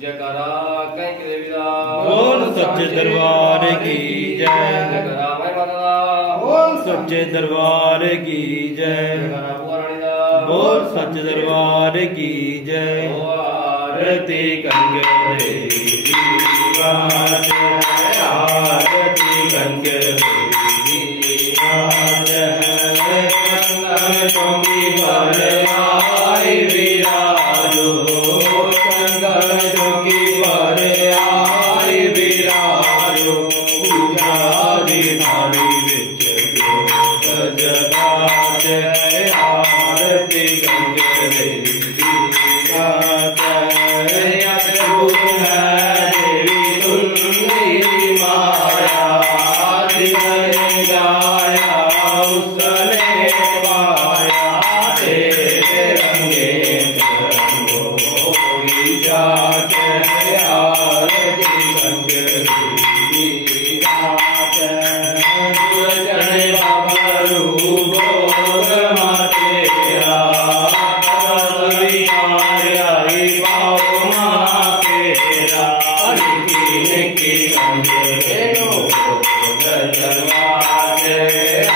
जयकारा कहीं के देवीदा बोल सच्चे दरबार की जय। जयकारा मैं माता बोल सच्चे दरबार की जय। जयकारा पुराणीदा बोल सच्चे दरबार की जय। आरती गंगे देवी मात, आरती गंगे देवी मात। चौकी पर आई विराजो, शंकर चौकी पर आई विराजो। पूजा दी थाली विच जगात, आरती गंगे देवी मात। अद्भुत है देवी तुमरी माया, जिसने गाया उसने पाया। तेरे रंगे रंगोगी जात, आरती गंगे देवी मात। चढ़े बाबरू गोद मातेरा, आई पाओ माँ तेरा। निकी निकी गंगे जलवात,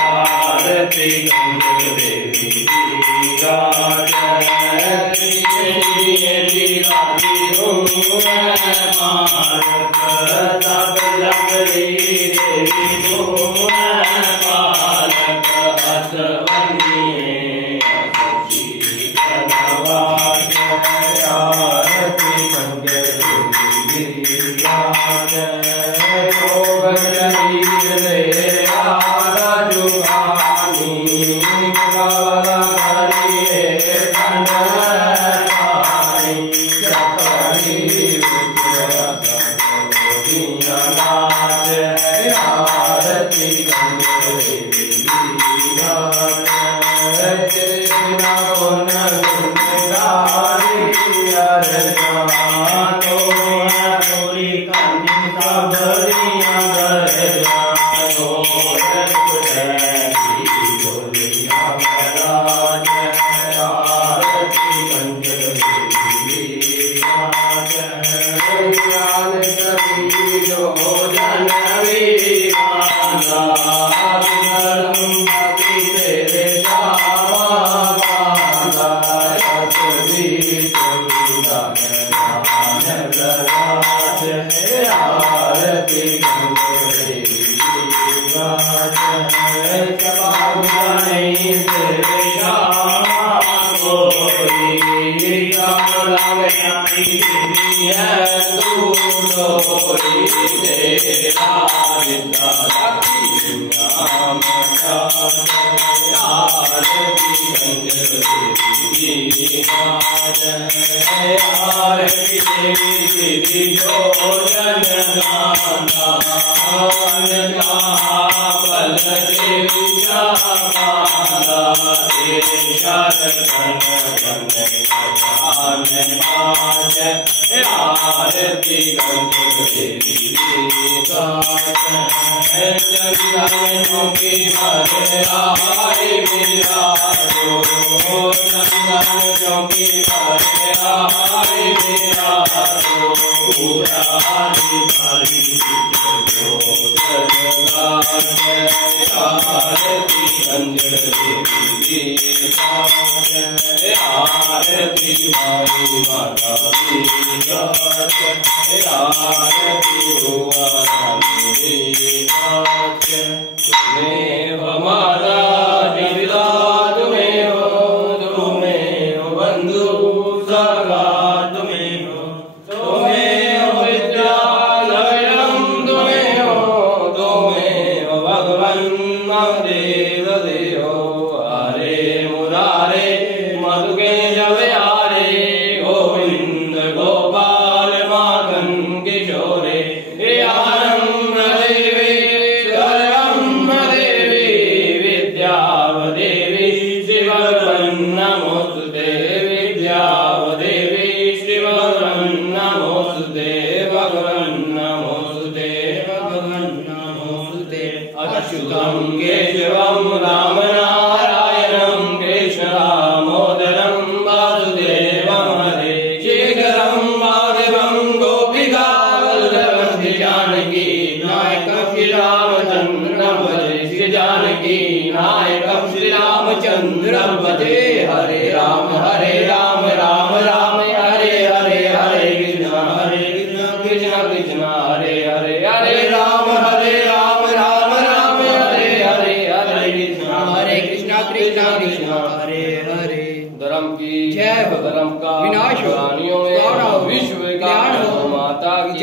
आरती गंगे देवी गात। मारक सब जगरी देवी तुम पालक। असवनिये आरती गंगे देवी गात। योग शरीर ले आरा जुगानी, बाबा करिए ठंड पानी। चपरी नाथ, आरती गंगे देवी गात। कृष्ण गुण गुणगारी अर जानो, पूरी कंदी सबरी अगर जानो। बोलिया महाराज, आरती गंगे देवी गात। ज्ञान कबीरो जनवी माना, भक्ति तेरे श्यामा बांधा। सतबीर चुरान लगात, आरती गंगे देवी गात। नहीं तेरे श्यामा कोई, राम ज्ञानी है तू डोरी। तेरा विद्या नाम आरती गंगे देवी गात। आरती देवी देवी जो जन गाना, बल देवी शाबाना। तेरे शरण पाज, आरती गंगे देवी गात। चंदनों की भर आई विराजो, चंदनों की भर आई विराजो। पूरा हरि आरती गंगे देवी गात। आरती माई माता की गात, आरती हुआ मेरी गात। तुम्हें हमारा पिता, तुम्हें हो बंधु सगा, तुम्हें हो विद्यालयम, तुम्हें हो भगवान देव देव। हरे मुरारे मधुके जब आरे, गोविंद गोपाल माखन किशोरे। हे आरंभ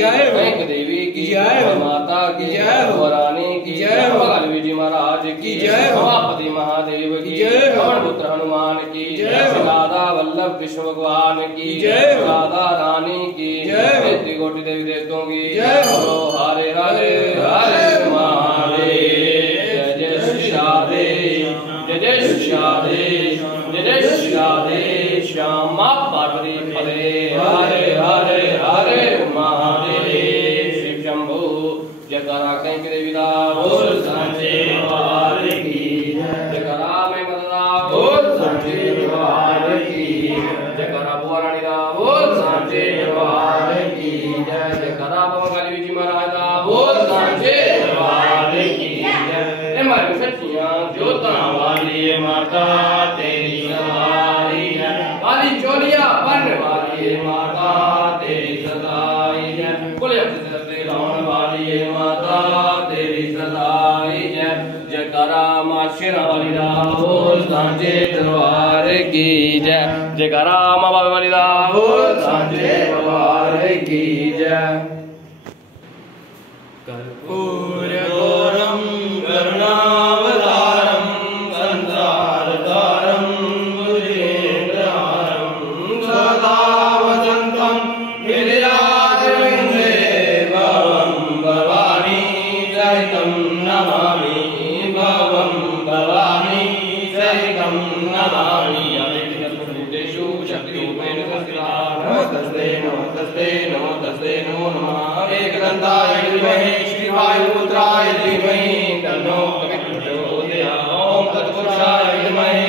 जय हो। बैंक देवी की जय हो। माता की जय हो। रानी की जय हो। भगवान जी महाराज की जय हो। उमापति महादेव की जय हो। पवन पुत्र हनुमान की जय हो। राधा वल्लभ कृष्ण भगवान की जय हो। राधा रानी की जय हो। त्रिकोटि देवी देवताओं की जय हो। बोलो हरे हरे हरे महादेव जय जय श्री राधे जय जय श्री राधे जय जय श्री राधे श्यामा पार्वती पदे हरे हरे हरे महादेव शिव शंभु जयकारा कहीं देवी दा बोल सांचे दरबार की जयकारा मैं मददा बोल सांचे दरबार की जयकारा बुआ रानी दा बोल सांचे दरबार की जयकारा बाबा काली जी महाराज दा बोल सांचे दरबार की जय मारी सच्चियां जोतां वाली माता तेरी सदाई है वाली चोलिया बन वाली माता तेरी सदाई है बोले अपने रावण वाली माता तेरी सदाई है जयकारा मां शेरा वाली दा बोल सांचे दरबार की जय जयकारा मां बाबा वाली दा बोल सांचे दरबार की जय कर्पूरगौरं करुणावतारं संसारतारं भुजगेन्द्रहारं सदा वसन्तं हृदयारविन्दे भवं भवानी सहितं नमामि भवं भवानी सहितं नमामि देशु शक्तिरूपेण संस्थिता नमस्ते नमस्ते नमस्ते नमो नमः एकदन्ताय विद्महे श्रीवायुपुत्राय धीमहि तन्नो प्रचोदयात् ओम तत्पुरुषाय विद्महे